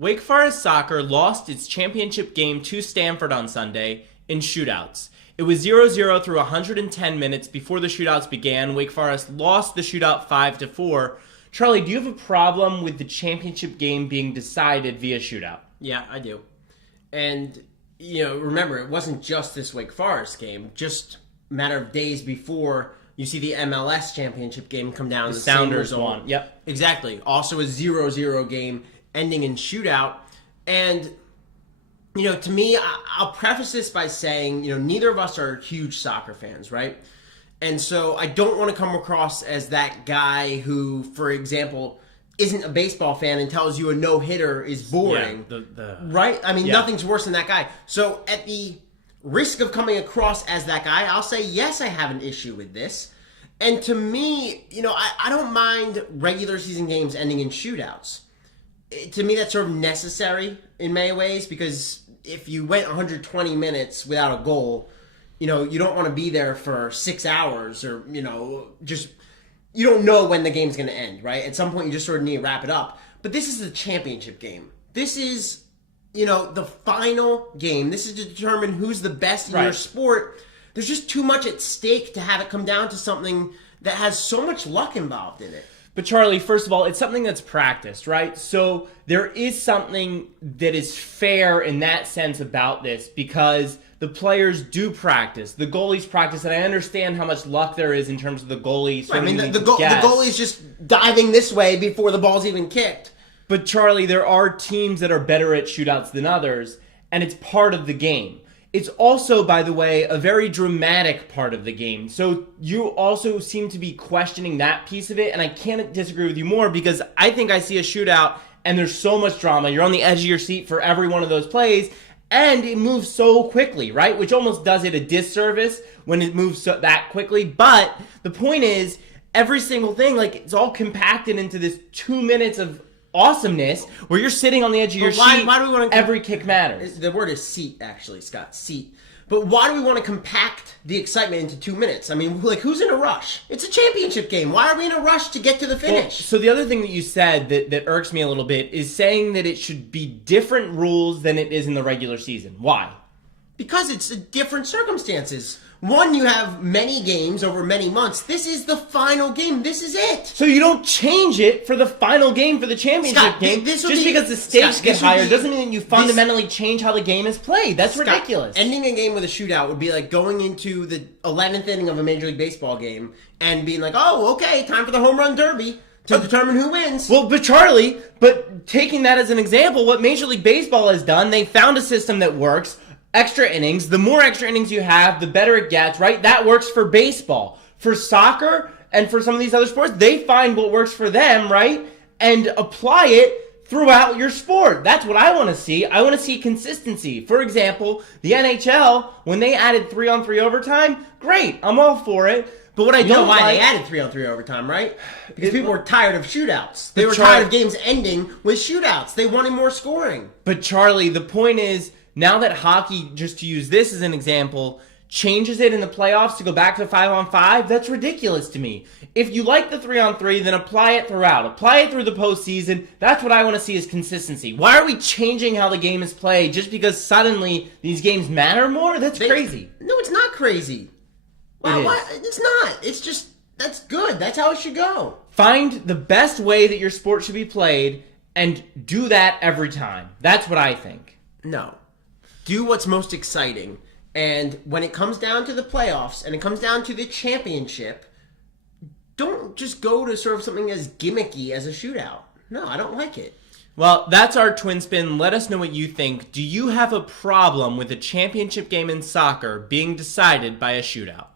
Wake Forest soccer lost its championship game to Stanford on Sunday in shootouts. It was 0-0 through 110 minutes before the shootouts began. Wake Forest lost the shootout 5-4. Charlie, do you have a problem with the championship game being decided via shootout? Yeah, I do. And, remember, it wasn't just this Wake Forest game. Just a matter of days before, you see the MLS championship game come down. The Sounders won. Yep. Exactly. Also a 0-0 game ending in shootout. And, to me, I'll preface this by saying, neither of us are huge soccer fans, right? And so I don't want to come across as that guy who, for example, isn't a baseball fan and tells you a no-hitter is boring. Yeah, right? I mean, nothing's worse than that guy. So at the risk of coming across as that guy, I'll say, yes, I have an issue with this. And to me, I don't mind regular season games ending in shootouts. To me, that's sort of necessary in many ways, because if you went 120 minutes without a goal, you don't want to be there for 6 hours or, you don't know when the game's going to end, right? At some point, you just sort of need to wrap it up. But this is a championship game. This is, the final game. This is to determine who's the best in your sport. There's just too much at stake to have it come down to something that has so much luck involved in it. But Charlie, first of all, it's something that's practiced, right? So there is something that is fair in that sense about this, because the players do practice. The goalies practice, and I understand how much luck there is in terms of the goalies. I mean, the goalie's just diving this way before the ball's even kicked. But Charlie, there are teams that are better at shootouts than others, and it's part of the game. It's also, by the way, a very dramatic part of the game. So you also seem to be questioning that piece of it, and I can't disagree with you more, because I think I see a shootout and there's so much drama. You're on the edge of your seat for every one of those plays, and it moves so quickly, right? Which almost does it a disservice when it moves that quickly. But the point is, every single thing, it's all compacted into this 2 minutes of awesomeness where you're sitting on the edge of your seat. Why do we want to every kick matters. The word is seat, actually, Scott. Seat. But why do we want to compact the excitement into 2 minutes? I mean, who's in a rush? It's a championship game. Why are we in a rush to get to the finish? Well, so the other thing that you said that irks me a little bit is saying that it should be different rules than it is in the regular season. Why? Because it's different circumstances. One, you have many games over many months. This is the final game. This is it. So you don't change it for the final game for the championship game. Just because the stakes get higher doesn't mean that you fundamentally change how the game is played. That's ridiculous. Ending a game with a shootout would be like going into the 11th inning of a Major League Baseball game and being like, oh, okay, time for the home run derby to determine who wins. Well, but Charlie, taking that as an example, what Major League Baseball has done, they found a system that works. Extra innings. The more extra innings you have, the better it gets, right? That works for baseball. For soccer and for some of these other sports, they find what works for them, right? And apply it throughout your sport. That's what I want to see. I want to see consistency. For example, the NHL, when they added 3-on-3 overtime, great. I'm all for it. But what I don't why they added 3-on-3 overtime, right? Because people were tired of shootouts. They were tired of games ending with shootouts. They wanted more scoring. But Charlie, the point is, now that hockey, just to use this as an example, changes it in the playoffs to go back to 5-on-5, that's ridiculous to me. If you like the 3-on-3, then apply it throughout. Apply it through the postseason. That's what I want to see is consistency. Why are we changing how the game is played just because suddenly these games matter more? That's crazy. No, it's not crazy. It's not. It's just, that's good. That's how it should go. Find the best way that your sport should be played and do that every time. That's what I think. No. Do what's most exciting. And when it comes down to the playoffs and it comes down to the championship, don't just go to sort of something as gimmicky as a shootout. No, I don't like it. Well, that's our Twin Spin. Let us know what you think. Do you have a problem with a championship game in soccer being decided by a shootout?